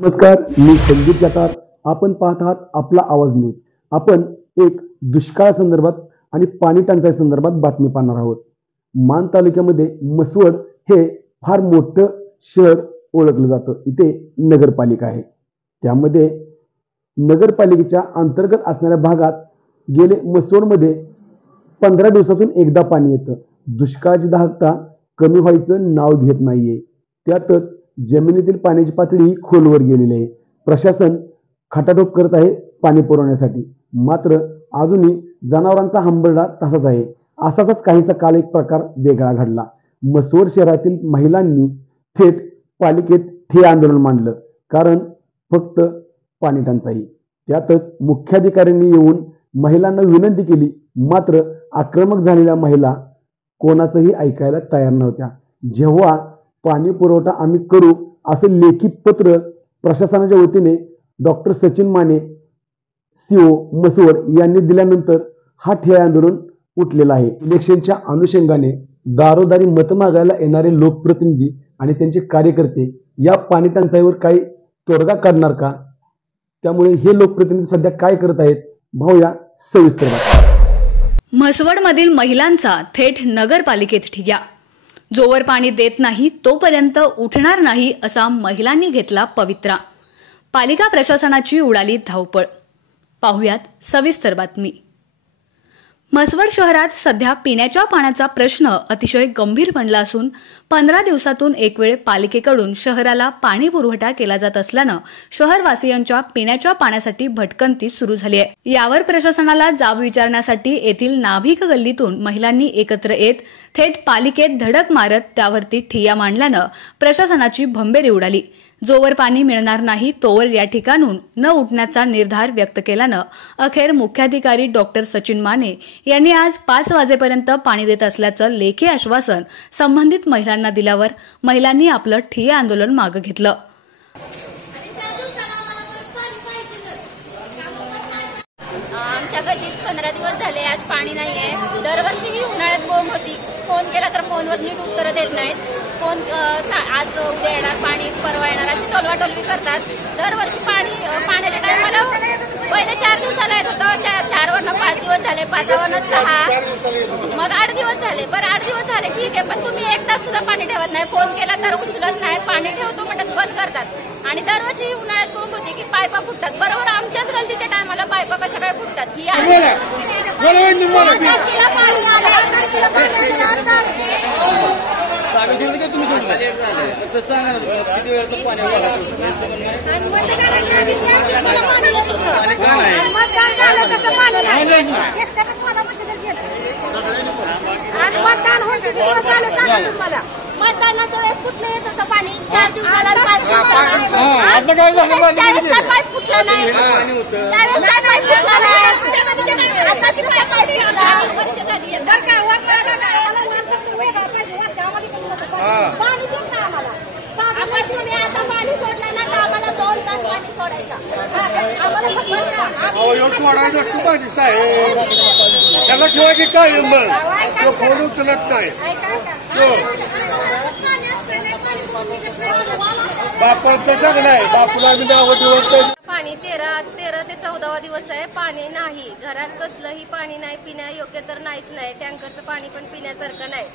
नमस्कार, मी संदीप जातार. आपण पाहत आहात आपला आवाज न्यूज. आपण एक दुष्काळ संदर्भात आणि पाणी टंचाई संदर्भात बातमी पाहणार आहोत. मान तालुक्यामध्ये मसवड हे फार मोठं शहर ओळखलं जातं. इथे नगरपालिका आहे. त्यामध्ये नगरपालिकेच्या अंतर्गत असणाऱ्या भागात गेले मसवडमध्ये 15 दिवसातून एकदा पाणी येतं. दुष्काळाची दाहकता कमी व्हायचं नाव घेत नाहीये. त्यातच जमिनीतील पाण्याची पातळी खोलवर गेलेली आहे. प्रशासन खटाटोप करत आहे पाणी पुरवण्यासाठी, मात्र अजूनही जनावरांचा हंबरडा तसाच आहे. असाच काहीसा काल एक प्रकार वेगळा घडला. मसवड शहरातील महिलांनी थेट पालिकेत ठिय्या आंदोलन मांडलं, कारण फक्त पाणी टंचाई. त्यातच मुख्याधिकाऱ्यांनी येऊन महिलांना विनंती केली, मात्र आक्रमक झालेल्या महिला कोणाचंही ऐकायला तयार नव्हत्या. जेव्हा पाणी पुरवठा आम्ही करू असे लेखी पत्र प्रशासनाच्या वतीने डॉक्टर सचिन माने सीओ मसवड यांनी दिल्यानंतर हा ठिय्या आंदोलन उठलेला आहे. इलेक्शनच्या अनुषंगाने दारोदारी मत मागायला येणारे लोकप्रतिनिधी आणि त्यांचे कार्यकर्ते या पाणी टंचाईवर काही तोडगा काढणार का? त्यामुळे हे लोकप्रतिनिधी सध्या काय करत आहेत पाहूया सविस्तर. म्हसवडमधील महिलांचा थेट नगरपालिकेत ठिय्या. जोवर पाणी देत नाही तोपर्यंत उठणार नाही असा महिलांनी घेतला पवित्रा. पालिका प्रशासनाची उडाली धावपळ. पाहुयात सविस्तर बातमी. म्हसवड शहरात सध्या पिण्याच्या पाण्याचा प्रश्न अतिशय गंभीर बनला असून 15 दिवसातून एक वेळ पालिकेकडून शहराला पाणी पुरवठा केला जात असल्यानं शहरवासियांच्या पिण्याच्या पाण्यासाठी भटकंती सुरू झाली आहे. यावर प्रशासनाला जाब विचारण्यासाठी येथील नाभिक गल्लीतून महिलांनी एकत्र येत थेट पालिकेत धडक मारत त्यावरती ठिय्या मांडल्यानं प्रशासनाची भंबेरी उडाली. जोवर पाणी मिळणार नाही तोवर या ठिकाणून न उठण्याचा निर्धार व्यक्त केल्यानं अखेर मुख्याधिकारी डॉक्टर सचिन माने यांनी आज 5 वाजेपर्यंत पाणी देत असल्याचं लेखी आश्वासन संबंधित महिलांना दिल्यावर महिलांनी आपलं ठिय्या आंदोलन मागे घेतलं. आमच्या गल्लीत 15 दिवस झाले आज पाणी नाहीये. दरवर्षी ही उन्हाळ्यात बोंब होती. फोन केला तर फोनवर नीट उत्तरं देत नाहीत. फोन आज उद्या येणार पाणी, परवा येणार अशी टोलवाटोलवी करतात. दरवर्षी पाण्याच्या टायमाला पहिले 4 दिवसाला येत होतं. 4 वरनं 5 दिवस झाले, 5 वरनं 6, मग 8 दिवस झाले. बरं 8 दिवस झाले ठीक आहे, पण तुम्ही 1 तास सुद्धा पाणी ठेवत नाही. फोन केला तर उचलत नाही. पाणी ठेवतो म्हणतात बंद करतात. आणि दरवर्षी उन्हाळ्यात बोंब होती की पायपा फुटतात. बरोबर आमच्याच गल्लीच्या टायमाला पायपा कशा काय फुटतात ही मतदानाच्या वेळेस कुठलं येत होतं पाणी? 4 दिवसाला 5 दिवसाला पाईप फुटला नाही. पाणी देत नाही आम्हाला. आता पाणी सोडलं ना तर आम्हाला 2 तास पाणी सोडायचं. सोडायचं असतो पाणी साहेब, त्याला ठेवायची काय मग फोन उचलत नाही. बापाचं सगळं आहे, बापूला पाणी 13 ते 14वा दिवस आहे. पाणी नाही. घरात कसलंही पाणी नाही. पिण्यायोग्य तर नाहीच नाही. टँकरचं पाणी पण पिण्यासारखं नाही.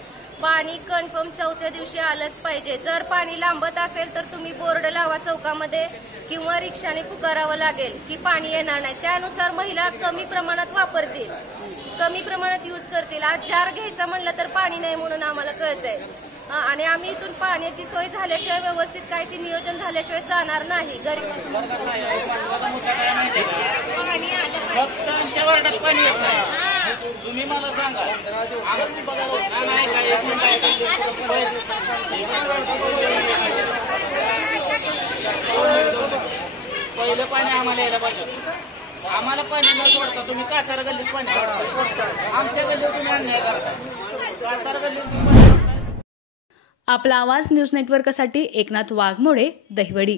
पाणी कन्फर्म 4थ्या दिवशी आलंच पाहिजे. जर पाणी लांबत असेल तर तुम्ही बोर्ड लावा चौकामध्ये किंवा रिक्षाने पुकारावं लागेल की पाणी येणार नाही. त्यानुसार महिला कमी प्रमाणात वापरतील, कमी प्रमाणात यूज करतील. आज जार घ्यायचं म्हणलं तर पाणी नाही म्हणून आम्हाला कळतंय. आणि आम्ही इथून पाण्याची सोय झाल्याशिवाय, व्यवस्थित काय ती नियोजन झाल्याशिवाय जाणार नाही. गरीब तुम्ही मला सांगा, पहिलं पाणी आम्हाला यायला पाहिजे. आम्हाला पाणी न सोडता तुम्ही कासारा गल्लीत पाणी सोडता. आमच्या गल्लीत तुम्ही अन्याय करता. कासारा गल्लीत. आपला आवाज न्यूज नेटवर्कसाठी एकनाथ वाघमोडे, दहिवडी.